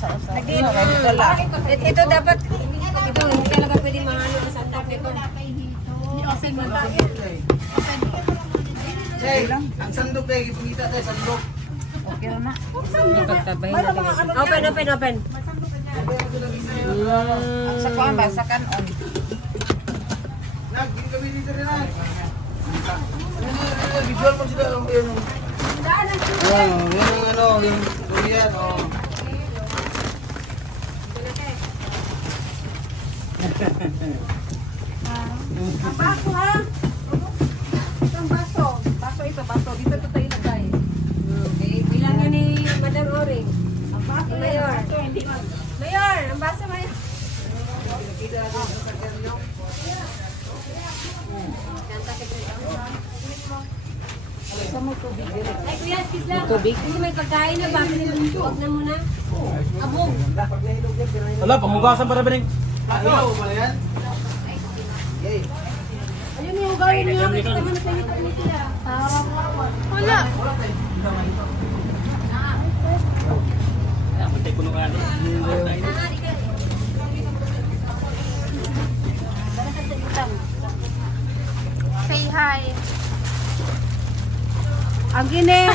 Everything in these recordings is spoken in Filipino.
Ito dapat, ito hindi talaga pwede mahalo sa sandok nito. Hey, ang sandok tayo, ipangita tayo, sandok. Okay na. Open. Ang sakuan ba? Sakan on. Nag, kami dito rin na. Visual mo sila. Yan ang ano, yung Korean. Ang baso ha? Itong baso. Baso. Dito tayo lagay. Okay, bilang yun ni Madam Oring. Ang baso. Mayor. Mayor, ang basa mayor. Sa mo tubig dire. Ay, kuya, excuse lang. Tubig? Kasi may pagkain na ba? Huwag na muna. Abog. Wala, pamugasan para ba rin? Ano, ba yan? Ayun yung gawin niyo. Kasi naman sa inyo ni sila. Wala. Matay puno ka. Say hi. Ang gini.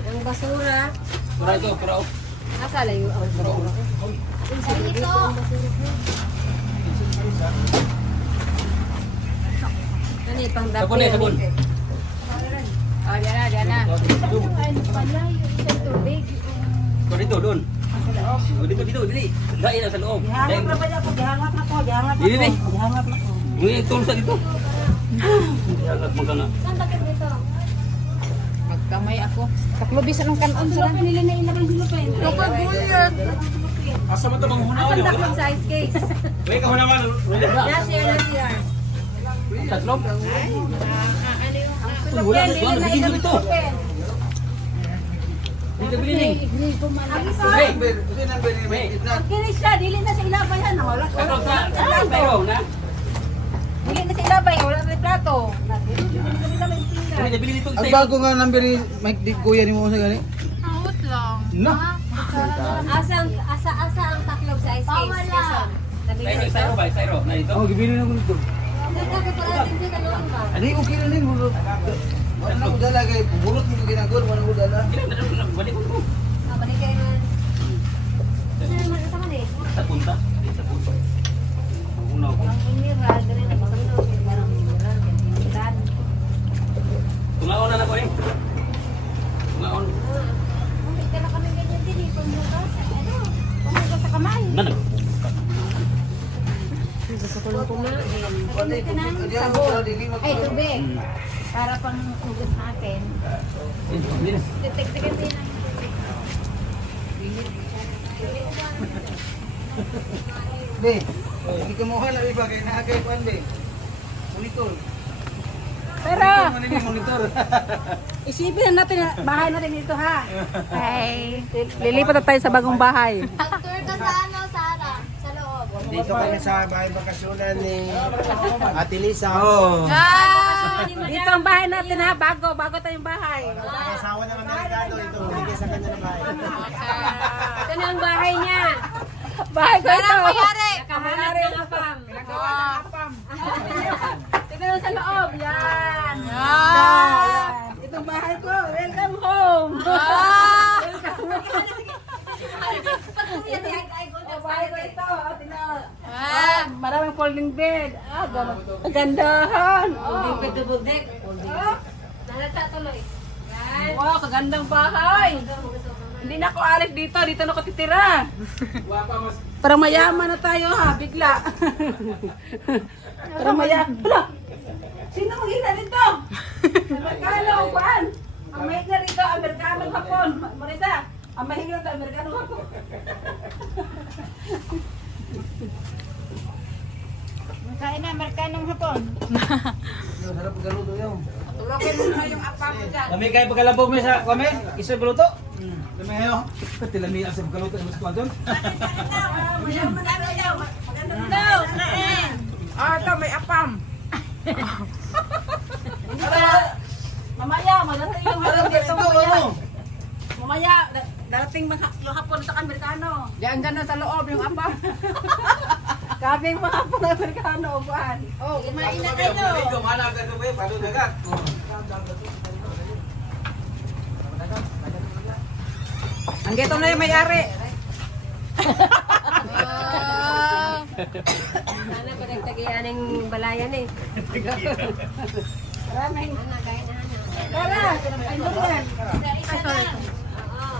Ang basura. Pura ito, pura. Asa lang yung basura? Dito. Ano yung pang Sabon eh, sabon. Oh, diyan na. Dito, doon. Dito, dili. Dahil na sa loob. Gihangat na ba niya? Gihangat na ko. Gihangat na Dili, ko. dili. Gihangat na ko. Ngayon, tulong sa dito. Alat mo ka na. Saan takip dito? Magkamay ako. Taklobis anong kanon Ang sila. sarap nila na ilagay sila pa yun. Kapagulyan. Asa mo ito mga hunaw? Asan takip sa ice case? Wait, ka hunawan. Nasiya. Tatlo? Tulog Wala, yan, wala, nila bigyan dito. Dito bilhin. Hey, kasi nang benefit na. Kini siya, dili na sa ilabay yan. Wala. Tatlo sa tayo na. Dili na sa ilabay. Wala na plato. Kami nabili dito. Ang bago nga number ni Mike Di Kuya ni mo sa gani. Out lang. No. Asa ang taklog sa ice case? Quezon. Nabili Styro, ito? styro ba? Styro. Na ito? Oh, gibili na ko nito. Nagkakit ko natin dito kaloob ba? Ani ko kilo ni mo. Wala na ko dala kay bulot mo ginagor, wala ko dala. Balik ko. Balik kayo na. Kasi naman ito man eh. Sa punta. Sa punta. Ang unaw ko. Ang umira, ganun na matulog. Parang umira, ganun. Tungaon na ko eh. Tungaon. Umit ka na kami ganyan din eh. Pumukas. Ano? Pumunta sa kamay. Nanag. Gusto ko lang kumain. Ay, tubig. Para pang ugas natin. Hindi na. Titik-tikin din ang Be, hindi ka mo hala iba kay naagay pan be. Monitor. Pero, Monitor. isipin na natin na bahay natin dito ha. Hey. Lilipat na tayo sa bagong bahay. Tour ka sa ano, Sara? Sa loob. Dito kami sa bahay bakasyonan ni Ate Lisa. Oh. Dito ang bahay natin ha. Bago tayong bahay. Asawa ng Amerikano ito. Hindi sa kanya na bahay. Ito na ang bahay niya. Bahay ko ito. Nakahanap ng apam. Tignan mo sa loob. Yan. Yan. Itong bahay ko. Welcome home. Bahay ko ito. Maraming folding bed. Kagandahan. Bugdek. Nalata tuloy. Yan. Wow, kagandang bahay. Hindi na ako alis dito. Dito na ako titira. Para mayaman na tayo ha. Bigla. Para mayaman. Hala! Sino ang hina dito? Amerikano, Juan. Ang mahigna rito, Amerikano hapon. Marisa, ang mahigna rito, Amerikano hapon. Kain na, Amerikanong hapon. Sarap galuto yung. Tulokin mo na yung apa mo dyan. Kami kayo pagkalabog mo sa kami. Isa beluto. Kami kayo. Tilami ang sa pagkaluto ng mas kwadron. Mayaman na tayo. Magandang daw. Kain. Ito, may apam. Mamaya, maganda yung harap dito. Mamaya, Darating yung hapon sa Amerikano. Diyan dyan na sa loob yung apa. Kaming mga hapon na Amerikano, upuan. Oh, kumain na kayo. Mana agad ba? Palo dagat. Ang geto na yung may-ari. Sana pa nagtagian ng balayan eh. Maraming. Ana, gaya na ano. Tara, ayun yan. Oo.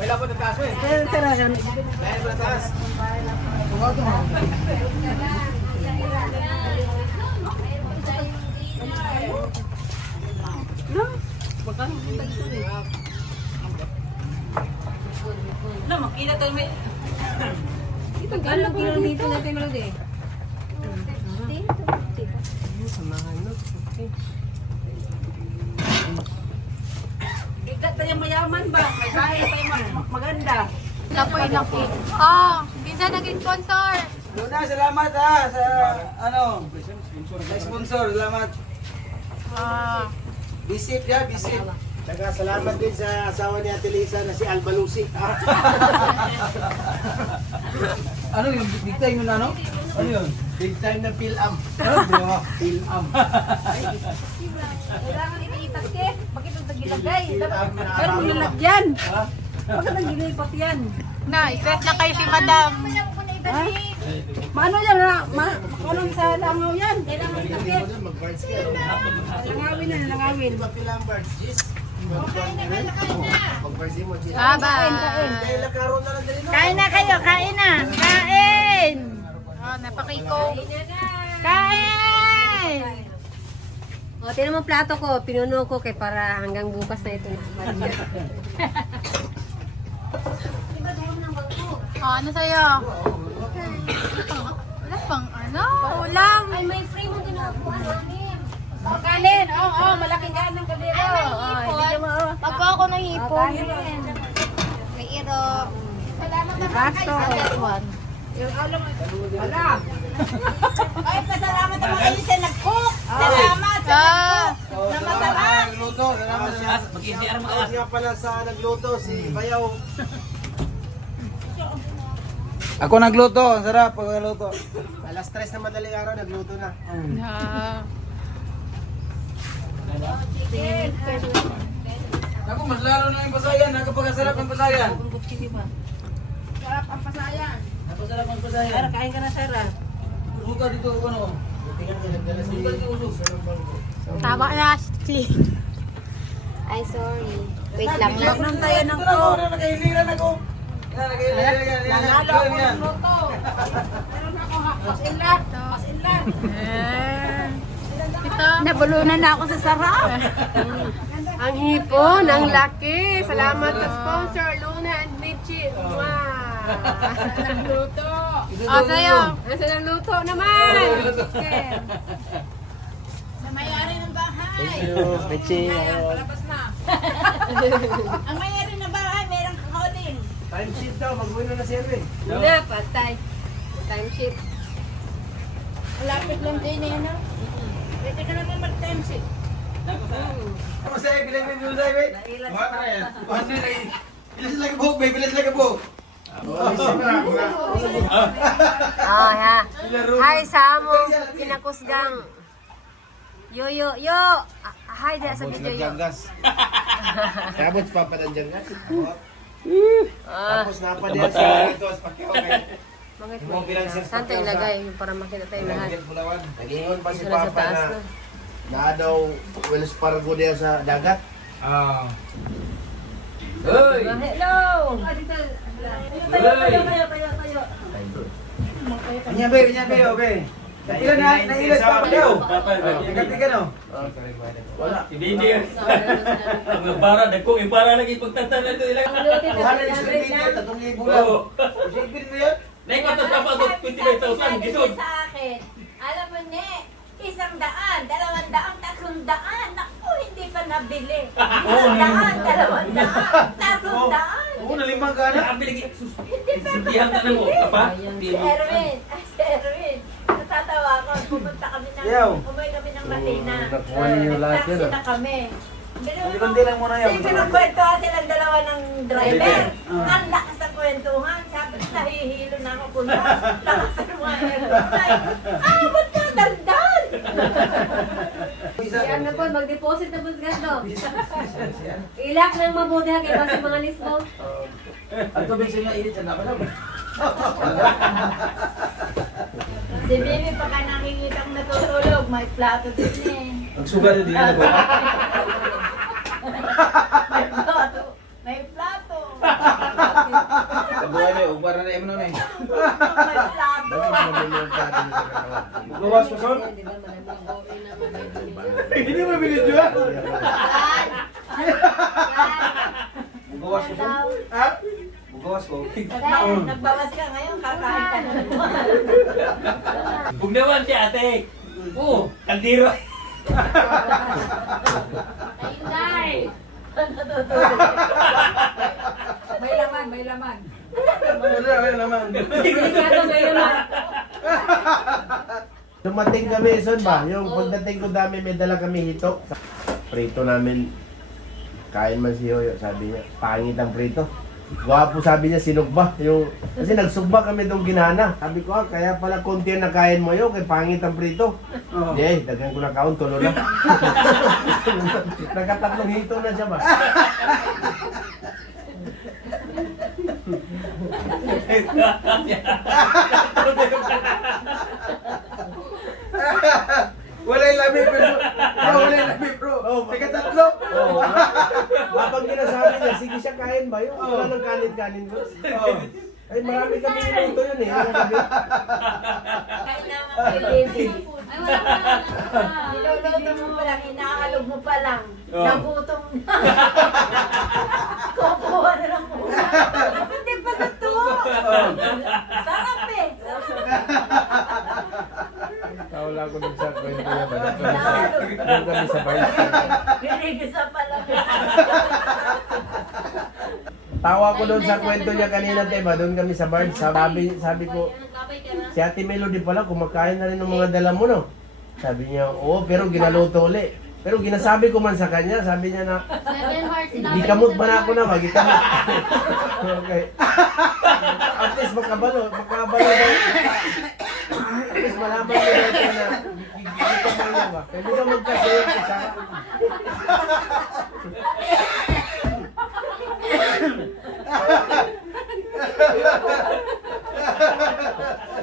Wala po ng kaso eh. Tara, yan. Dahil ba taas? No? No, makita tayo may... Magkano ang kilo dito natin maludi? Samahan mo. Okay. Ikat tayo mayaman ba? May bahay tayo maganda. Napoy laki. Oh, bisa naging sponsor. Luna, salamat ha sa ano, sa sponsor, salamat. Ah, Visit ya, visit. Saka salamat din sa asawa ni Ate Lisa na si Alba Lucy. Ano yung big time yun ano? Ano yun? Big time na Phil-Am. Ano? Phil-Am. Kailangan iniitak ke. Bakit ito gilagay? Pero kung nilagyan. Bakit ang gilipat yan? na, iset na kayo si Madam. Ha? Maano yan na? Makulong sa langaw yan. Kailangan itakit. Mag-bards ka. Langawin na, langawin. Di ba Phil-Am bards, Jis? Mag-bards mo, Jis. Bye-bye. Dahil nagkaroon na lang dali no? Kain na kayo, kain na. Kain! Oh, napakiko. Kain! O, tinan mo plato ko. Pinuno ko kay para hanggang bukas na ito. Oh, ano sa'yo? Wala pang ano? Ulam. Ay, may frame mo tinukuhan namin. Kanin. Oo, malaking ganang kaliro. Ay, may hipon. Pagko ako ng hipon. May iro. Salamat na Baso. Yung alam, wala. Ay, pasalamat naman kayo sa nag-cook. Salamat sa nag-cook. Na masarap. Nagluto. Salamat siya. Salamat nga pala sa nagluto, si Bayaw. Ako nagluto, ang sarap pagluto. Alas 3 na madaling araw, nagluto na. Ako mas lalo na yung pasayan, nakapagkasarap ng pasayan. Sarap ang pasayan. Napasarap ang pasayan. Sara, kain ka na, Sara. Buka dito ano. Buka dito usok. Tama na, Ashley. Ay, sorry. Wait lang Huwag nang tayo ng Ito na ako, cook. nakahiliran ako. Yan, nakahiliran yan. Yan, Nanalo ako yan. ng luto. Meron ako pasinlat. Pasinlat. Ito. Nabulunan na ako sa sarap. Ang hipon, ang laki. Salamat sa sponsor, Luna and Mitchie. Wow. Luto. Oh, sa'yo. Nasa ng luto naman. Okay. Sa may-ari ng bahay. Thank you, Pechi. Palabas na. Ang may-ari ng bahay, merong kakaulin. Time sheet daw, mag-win na si Erwin. Luna, patay. Time sheet. Malapit lang din eh, no? Pwede ka naman mag-time sheet. Ano sa'yo, bilay mo yung sa'yo, wait. Bakit na yan? Bakit na yan? Bilis lang po, babe, bilis lang po. Oh, ha. Hi, Samo. Kinakusgang. Yo. Hi, da sa video yo. Tapos papalandiyan nga. Ah, Tapos napadiyan sa mangit mo. Saan tayo ilagay para makita tayo lahat? Nag-ingon pa si Ito na sa Papa taas na na. na daw Wells Fargo diya sa dagat. Ah. Hoy! Hello! Tayo. Anya, babe, okay. Ilan na, nailan pa ako daw. Nagkapi ka, no? Wala. Hindi. Ang para dagkong para lagi pagtatanan ko ilang. Kuhanan yung certificate, 3,000 lang. Oo. Certificate mo yan? Naikot pa pa 25,000 gisod. Sa akin, alam mo ne, 100, 200, 300. Naku, hindi pa nabili. 100, 200, 300. Oo, nalimang ka na. Ang biligi. Sintihan ka na mo, apa? Si Erwin, natatawa ko. Pumunta kami ng, Yaw. umuwi kami ng Matina. Nakuha niyo lahat yan, Nag-taxi na kami. Kundi lang muna yan. Kasi pinagkwentuhan silang dalawa ng driver. Ang lakas ng kwentuhan. Sabi ko, nahihilo na ako punta. Lakas ng mga airline. Ba't ka daldan? Yan na po, mag-deposit na po sa gasto. Ilak ng mabuti ha, kaya sa mga list mo. Ang tubig sa inyo, init sa dapat. Si Bibi pagka nakikitang natutulog, may plato din eh. Ang sugat na din ako. May plato. May plato. Kabuhay na, ugbar na yung ano eh. May plato. Gawas pa son? Hindi mo binidyo ah. Gawas ko son? Ha? Gawas ko. Nagbawas ka ngayon, kakain ka na naman. Huwag naman si ate. Oo, kaldero. May laman, may laman. Wala naman. Sigurado ngayon ha. Dumating kami, son ba? Yung pagdating ko dami, may dala kami hito. Prito namin, kain man si Yoyo, sabi niya, pangit ang prito. Gwapo sabi niya, sinugba. Kasi nagsugba kami doon ginana. Sabi ko, kaya pala konti ang nakain mo yun, kay pangit ang prito. Hindi, daghan ko na kaon, tulo na. Nagkatatlong hito na siya ba? Wala yung labi, pero wala yung labi, bro. Teka, tatlo. Oo. Habang ginasabi niya, sige siya kain ba yun? Wala ng kanin-kanin ko. Ay, marami kami niluto yun eh. Kain naman kay Bibi. Niluluto mo pa lang, inaalog mo pa lang. Nagutom na. Kukuha na lang mo. Hindi pa totoo. Sarap eh. Wala ko nung sa kwento niya ba? Doon kami sa bar. Ginigisa pa lang. Tawa ko doon sa kwento niya kanina, diba? Doon kami sa bar. Sabi ko, si Ate Melody pala, kumakain na rin ng mga dala mo, no? Sabi niya, oo, pero ginaluto uli. Pero ginasabi ko man sa kanya, sabi niya na, di kamot ba na ako na, magikamot. Okay. At least makabalo daw. At least malaman mo daw siya na, gigikamot niya ba? Hindi ka magkasayang isa.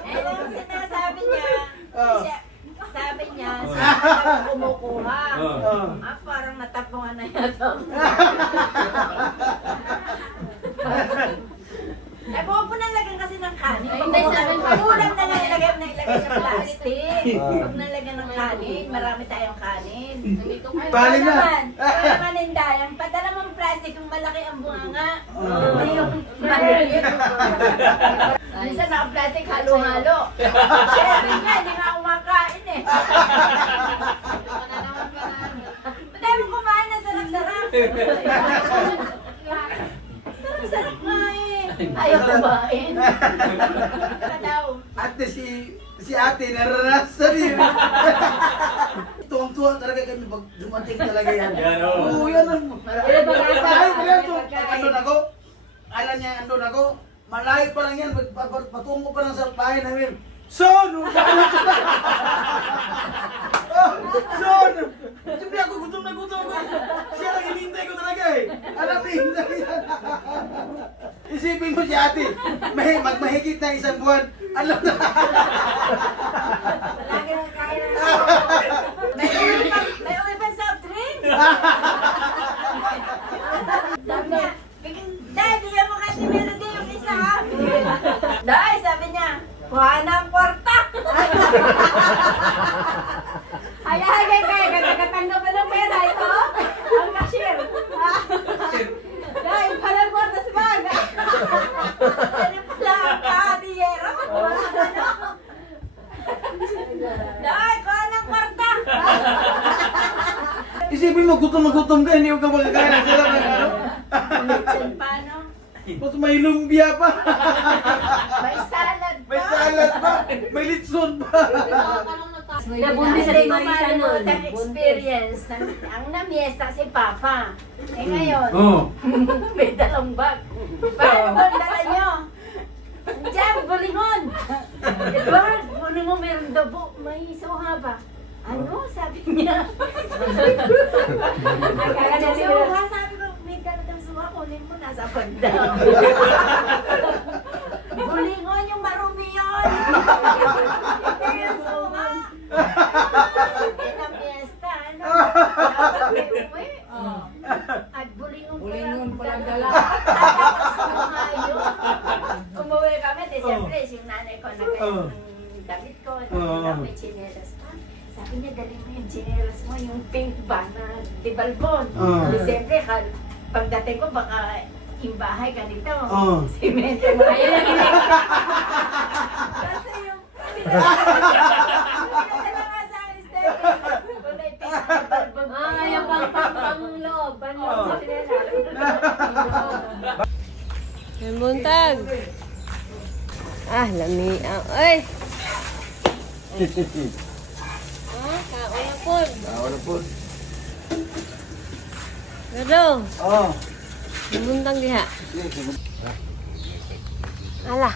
Eh, yung sinasabi niya, sabi niya, siya kumukuha. Parang natapungan na yata. Eh, huwag mo nalagyan kasi ng kanin. Ulam na lang ilagay sa plastic. Huwag nalagyan ng kanin. Marami tayong kanin. Panin na. Kaya manindayang, padala mong plastic yung malaki ang bunganga. Yung maliit. Minsan naka-plastic halo-halo. Sharing nga, hindi nga kumakain eh. Madami kumain na sarap-sarap. Sarap-sarap nga eh. Ayaw kumain. Kadaw. Ate, si ate, naranasan yun. Tuwang-tuwa talaga kami pag dumating talaga yan. Yan, oo. Oo, yan ang... Yan ang pag-asa. Ay, yan to. Andun ako. Alam niya, andun ako. Malayo pa lang yan. Patungo pa lang sa bahay namin. Son! Son! Siyempre ako, gutom na gutom ako. Siya lang hinihintay ko talaga eh. Alam mo, hintay yan. Isipin mo si ate, magmahigit na isang buwan. Alam na. Lagi nang kain na. May uwi pa soft drink? Sabi niya, Day, bigyan mo kay Melody yung isa ha. Day, sabi niya, kuha ng kwarta. Hayagay kayo, kagagatan na ba ng pera ito? Ang cashier. Dahil pala mo na si Maga. Ano pala ang kadiyero? Day, kuha ng kwarta. Isipin mo, gutom na gutom ka, hindi ka makakain ng sarap ng ano. Paano? Ba't may lumpia pa? May salad pa. May salad pa? May litson pa? Nabuntis rin ko malimutan experience. Ang namiesta si Papa. Eh ngayon, may dalang bag. Paano ba ang dala nyo? Diyan, bulingon. Edward, bulingon meron dabo. May suha ba? Ano? Sabi niya. Akala niya suha. Sabi ko, may dalang suha. Kunin mo, nasa pagda. Bulingon yung marumi yun. Hindi yung suha. Hindi na fiesta, ano? Dapat may uwi. At bulingon palang dala. Tapos suha yun. Umuwi kami, di siyempre, yung nanay ko nagkaroon ng damit ko. May chinelas pa. Sabi niya, dali mo yung chinelas mo, yung pink ba na dibalbon. Di siyempre, pagdating ko, baka yung bahay ka dito. Simento mo. Ayun ang inig. Kasi yung pinadala sa akin, Stephen. Kulay pink na dibalbon. Yung pang-loob. Pang-loob sa chinelas. May buntag. Lami. Ay! Kauna po. Ano po? Pero, Oh. may buntag diha. Ala.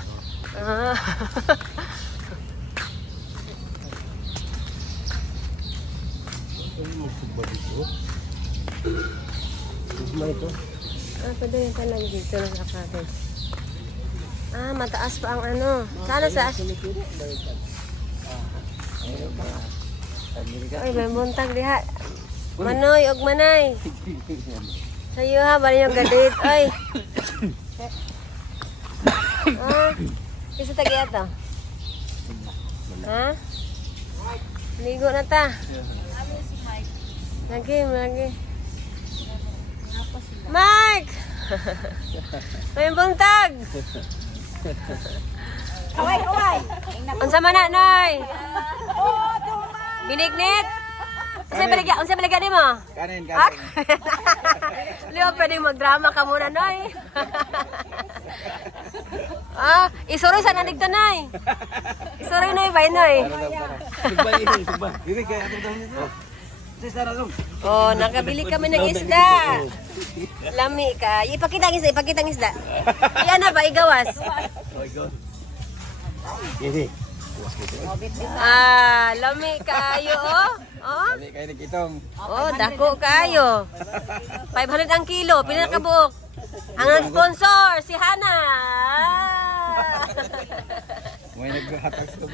Pwede yung talang dito ng kapatid. Mataas pa ang ano. Sana sa... Ay, may buntag diha. Manoy, og manay. Sa'yo ha, bali yung gadit. Ay. Isa tagi ato. Ha? Ligo na ta. Lagi. Mike! May buntag! Kaway! Unsa man na, Noy? Binignit? Unsa baligya nimo? Kanin, Ak? Leo, pwedeng magdrama ka muna, Noy. Isuroy sa nanigto, Noy. Isuroy, Noy, bay, Noy. Sugbay. Bibig kaya ito daw nito. Sis, tara dong. Oh, nakabili kami ng isda. Lami ka. Ipakita ang isda. Iyan na ba, igawas? Lami kayo, oh. Kami kayo nagkitong. Oh, dako kayo. 500 ang kilo, pinakabuok. Ang sponsor, si Hana. May naghahatag sa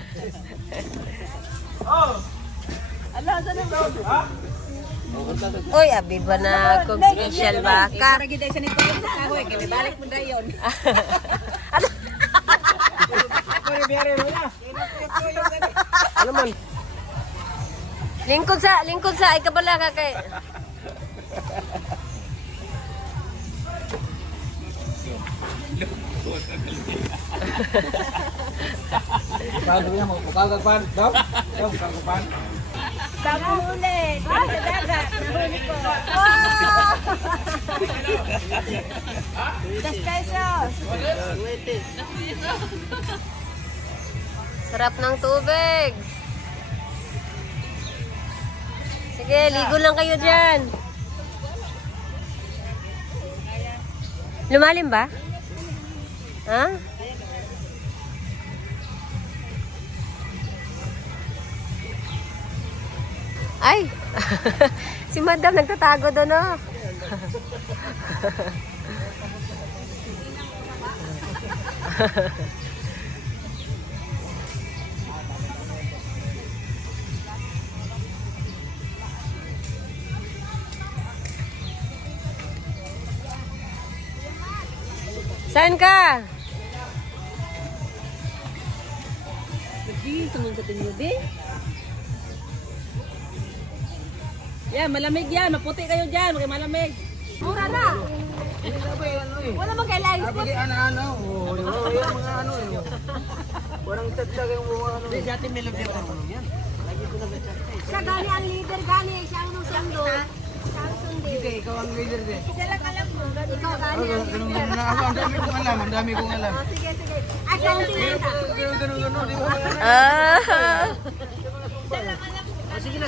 Uy, abi ba na kung special baka? Balik mo na yun. Ano man? Lingkod sa, ay kabala ka kay. Paano niya mo? Bukal ka pan. Dong? Bukal ka pan. Pag-huli. Sa dagat. Nahuli ko. 10 pesos. Sarap ng tubig. Sige, ligo lang kayo dyan. Lumalim ba? Ha? Ay! Si Madam nagtatago doon, oh. Saan ka? Yan, malamig yan. Maputi kayo dyan. Okay, malamig. Mura na. Wala bang kailangan? Kapag ano. Yung mga ano. Parang tatsag yung mga ano. Hindi, dati may lubya ko. Yan. Siya gani ang leader, gani. Siya ang sundo. Siya ang sundi. Hindi, ikaw ang leader din. Isa lang alam mo. Ikaw gani ang leader. Ang dami kong alam. Sige. Accounting na ta. Ganun, di ba? Sige na.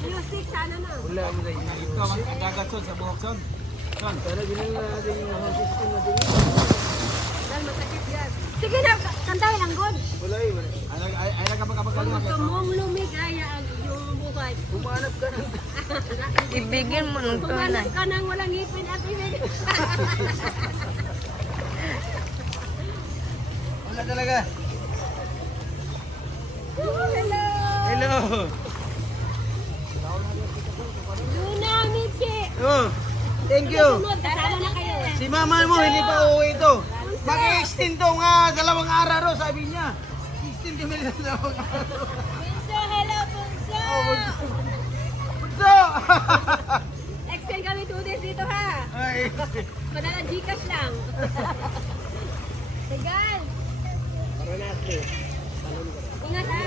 Music, sana na. Wala mo na yun. Ito ang agagat son sa buhok son. Son, pero ginil na natin yung mga system na din. Dahil masakit yan. Sige na, kantahin ang good. Wala yun. Ay nagkapag-kapag Gusto mong lumigaya ang iyong buhay. Humanap ka na. Ibigin mo ng Humanap ka nang walang ngipin at ibig. Wala talaga. Hello! Hello. Luna, Michi! Oh, thank you. Sunod, kasama na kayo. Si mama mo hindi pa uuwi ito. Mag-extend to nga 2 araw sabi niya. 16 kami lang 2 araw. Punso, hello, Punso! So! Extend kami 2 days dito ha. Ay. Padala Gcash lang. Tegal! Ingat ha.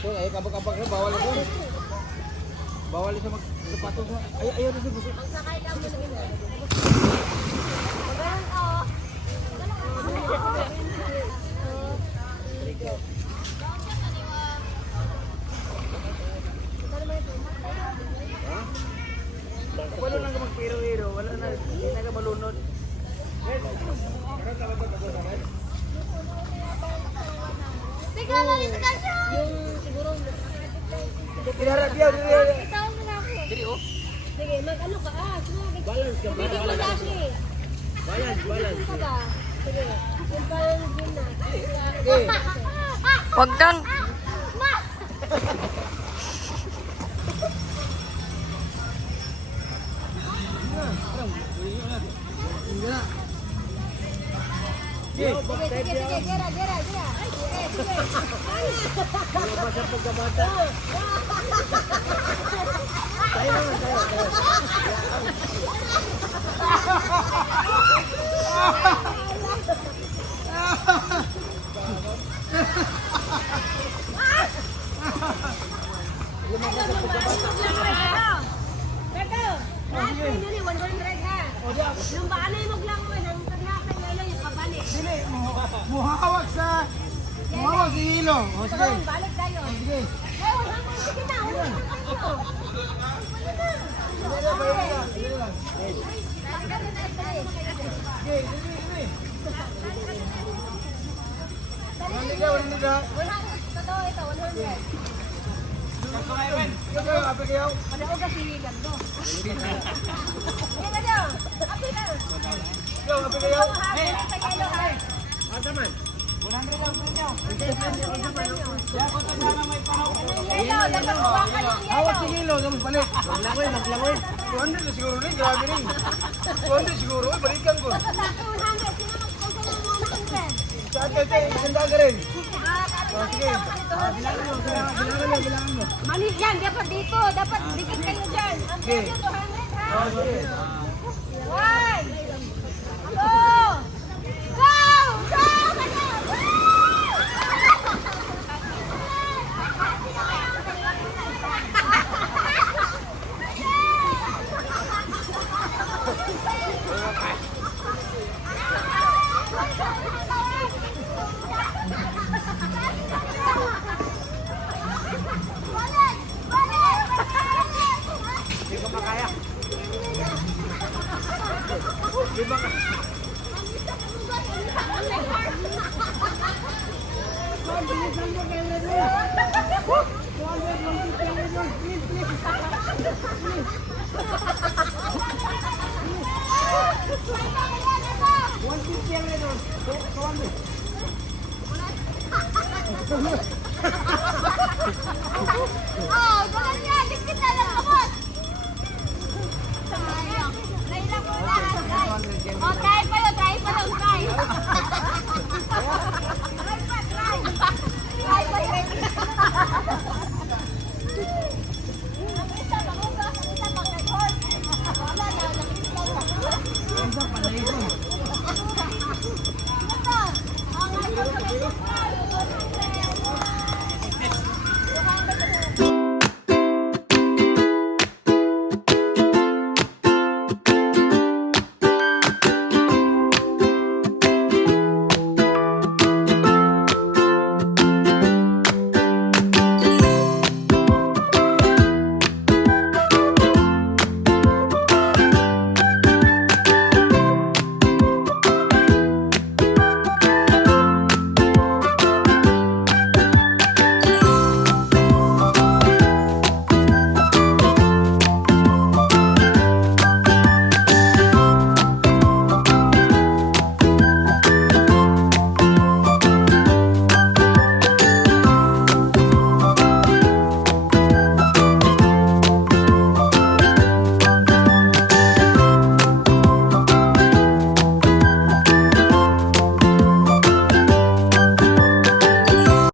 So, ay kapag-kapag na bawal ito. Bawal ito magsapatos. Ay ayaw rin ito. Wala lang ka magpiro-hiro. Wala na. Hindi na ka malunod. Teka, malis ka siya! Kinarap yan. Tawag mo na ako. Sige, mag-ano ka ah. Balance ka. Hindi ko lagi. Balance. Ano ba? Sige. Yung parang gym na. Okay. Huwag kang... Sige, gera. Basa pagkabata. Tayo naman, tayo. Beto, lahat kayo nyo ni 100 ha. Yung baanay mo lang mo, nang tagnapay ngayon yung kabalik. Dili, muhawak sa hilo. O sige. Ron, balik tayo. Sige. Eh, 100, sige na, 100. Totoo ito, 100. Padao ka si Gando. Sige na, api na. Tagalo ha. Yelo, dapat kuha ka yung Hawak yelo. si hilo, gamit balik. Maglangoy. 200 na siguro rin, grabe rin. 200 siguro, balikan ko. Basta sa 200, sino magkukuha mo 100? Sa atin, isanda ka rin. Sige. Bilangan mo. Mali yan, dapat dito. Dapat dikit kayo dyan. Ang presyo 200 ha. Sige. 1, 2, go! Go! One